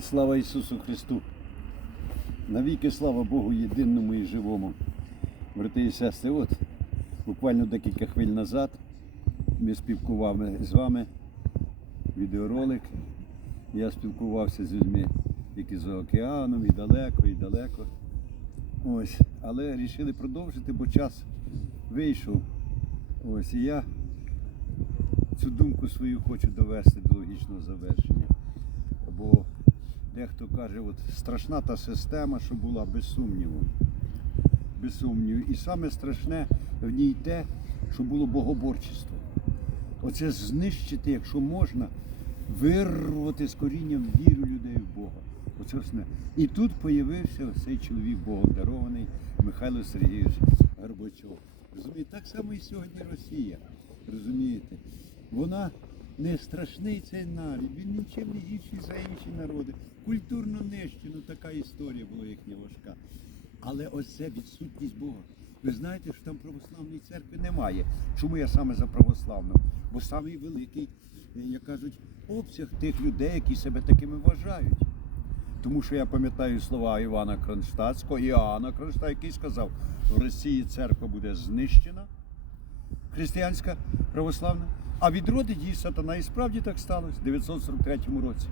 Слава Ісусу Христу! Навіки слава Богу єдиному і живому. Брати і сестри, от буквально декілька хвиль назад ми спілкували з вами відеоролик. Я спілкувався з людьми, які за океаном, і далеко, і далеко. Ось, але вирішили продовжити, бо час вийшов. Ось, і я цю думку свою хочу довести до логічного завершення. Бо дехто каже, от страшна та система, що була без сумніву. Без сумніву. І саме страшне в ній те, що було богоборчество. Оце знищити, якщо можна, вирвати з корінням віру людей в Бога. Оце основне. І тут появився цей чоловік Богом дарований Михайло Сергійович Горбачов. Розумієте, так само і сьогодні Росія. Розумієте? Вона не страшний цей нарід, він нічим не гірший за інші народи. Культурно нищено така історія була їхня важка. Але ось це відсутність Бога. Ви знаєте, що там православної церкви немає. Чому я саме за православну? Бо самий великий, е, як кажуть, обсяг тих людей, які себе такими вважають. Тому що я пам'ятаю слова Івана Кронштадтського, Іоанна Кронштадтського, який сказав, в Росії церква буде знищена, християнська, православна, а відродить її сатана. І справді так сталося в 943 році.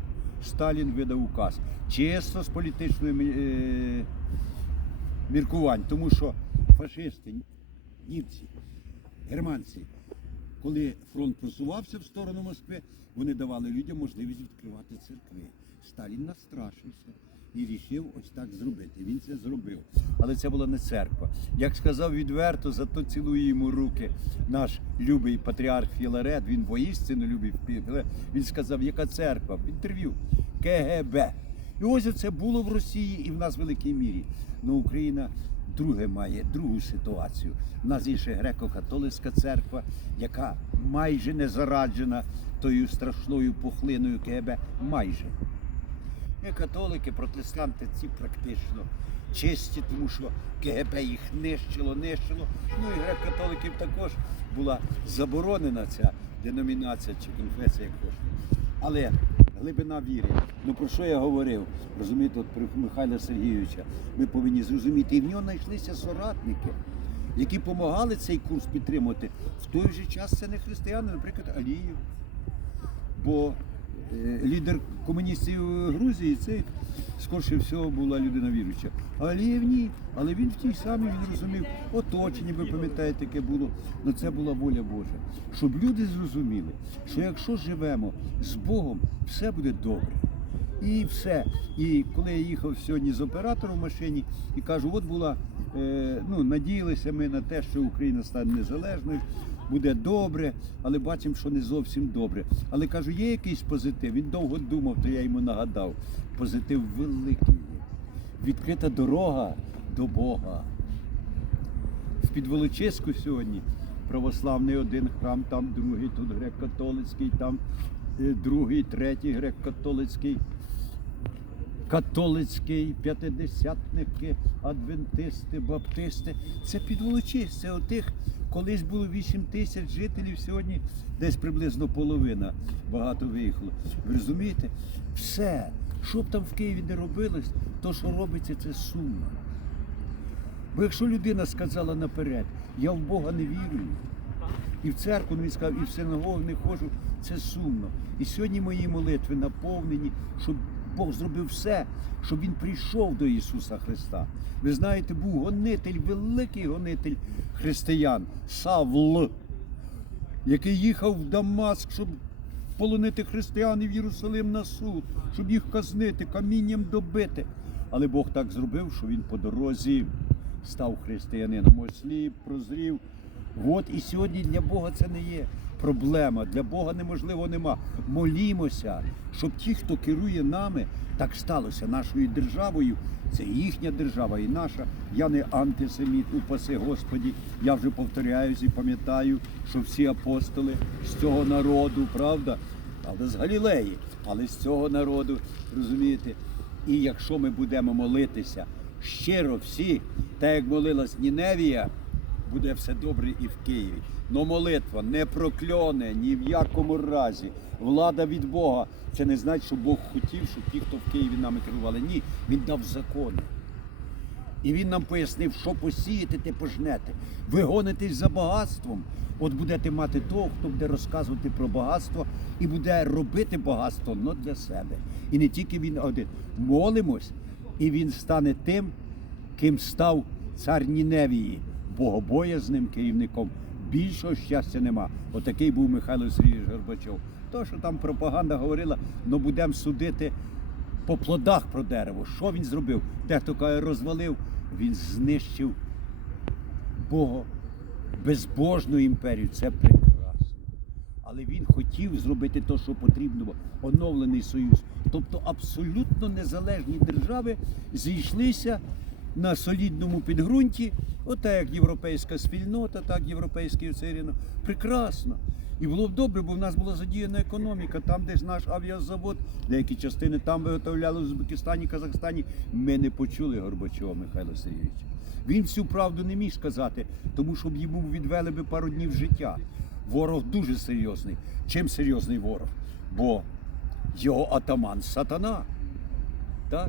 Сталін видав указ. Чисто з політичної е, міркувань, тому що фашисти, німці, германці, коли фронт просувався в сторону Москви, вони давали людям можливість відкривати церкви. Сталін настрашився і рішив ось так зробити. Він це зробив. Але це була не церква. Як сказав відверто, зато цілує йому руки наш любий патріарх Філарет, він воістину любив Філарет, Він сказав, яка церква? В інтерв'ю КГБ. І ось це було в Росії і в нас в великій мірі. Ну Україна друге має другу ситуацію. У нас є ще греко-католицька церква, яка майже не зараджена тою страшною пухлиною КГБ. Майже. І католики, протестанти ці практично чисті, тому що КГБ їх нищило, нищило. Ну і греко-католиків також була заборонена ця деномінація чи конфесія, як хочете. Але глибина віри. Ну про що я говорив? Розумієте, от про Михайла Сергійовича. Ми повинні зрозуміти, і в нього знайшлися соратники, які допомагали цей курс підтримувати. В той же час це не християни, наприклад, Аліїв. Бо лідер комуністів Грузії це скорше всього була людина віруюча. Алієв ні. Але він в тій самій він розумів оточення, ви пам'ятаєте, яке було. але це була воля Божа. Щоб люди зрозуміли, що якщо живемо з Богом, все буде добре. І все. І коли я їхав сьогодні з оператором в машині і кажу, от була, е, ну, надіялися ми на те, що Україна стане незалежною, буде добре, але бачимо, що не зовсім добре. Але кажу, є якийсь позитив. Він довго думав, то я йому нагадав. Позитив великий. Відкрита дорога до Бога. В Підволочиську сьогодні православний один храм, там другий, тут грек-католицький, там е, другий, третій грек-католицький, католицький, п'ятидесятники, адвентисти, баптисти. Це підволочиськ, це отих, колись було 8 тисяч жителів, сьогодні десь приблизно половина багато виїхало. Ви розумієте? Все, що б там в Києві не робилось, то, що робиться, це сумно. Бо якщо людина сказала наперед, я в Бога не вірую, і в церкву не сказав, і в синагогу не ходжу, це сумно. І сьогодні мої молитви наповнені, щоб Бог зробив все, щоб він прийшов до Ісуса Христа. Ви знаєте, був гонитель, великий гонитель християн, Савл, який їхав в Дамаск, щоб полонити християн і в Єрусалим на суд, щоб їх казнити, камінням добити. Але Бог так зробив, що він по дорозі став християнином. Ось сліп, прозрів. От і сьогодні для Бога це не є проблема. Для Бога неможливо нема. Молімося, щоб ті, хто керує нами, так сталося нашою державою. Це їхня держава і наша. Я не антисеміт, упаси Господі. Я вже повторяюсь і пам'ятаю, що всі апостоли з цього народу, правда, але з Галілеї, але з цього народу, розумієте. І якщо ми будемо молитися щиро всі, так як молилась Ніневія, буде все добре і в Києві. Но молитва не прокльоне ні в якому разі, влада від Бога. Це не значить, що Бог хотів, щоб ті, хто в Києві нами керували. Ні, він дав закони. І він нам пояснив, що посієте, те пожнете. Ви гонитесь за багатством. От будете мати того, хто буде розказувати про багатство і буде робити багатство но для себе. І не тільки він один. Молимось, і він стане тим, ким став цар Ніневії, богобоязним керівником. Більшого щастя нема. Отакий був Михайло Сергійович Горбачов. То, що там пропаганда говорила, ну будемо судити по плодах про дерево. Що він зробив? Дехто каже, розвалив, він знищив Бога, безбожну імперію. Це прекрасно. Але він хотів зробити те, що потрібно, оновлений союз. Тобто абсолютно незалежні держави зійшлися на солідному підґрунті, ота як європейська спільнота, так європейський оцей ринок. Прекрасно. І було б добре, бо в нас була задіяна економіка, там, де ж наш авіазавод, деякі частини там виготовляли в Узбекистані, Казахстані. Ми не почули Горбачова Михайла Сергійовича. Він всю правду не міг сказати, тому що б йому відвели би пару днів життя. Ворог дуже серйозний. Чим серйозний ворог? Бо його атаман сатана. Так?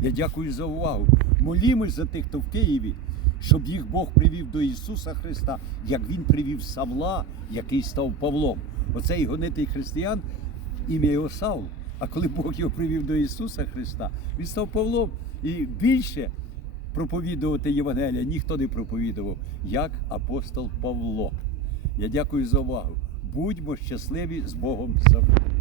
Я дякую за увагу. Молімось за тих, хто в Києві, щоб їх Бог привів до Ісуса Христа, як Він привів Савла, який став Павлом. Оцей гонитий християн, ім'я його Савл. А коли Бог його привів до Ісуса Христа, він став Павлом. І більше проповідувати Євангелія ніхто не проповідував, як апостол Павло. Я дякую за увагу. Будьмо щасливі з Богом завжди.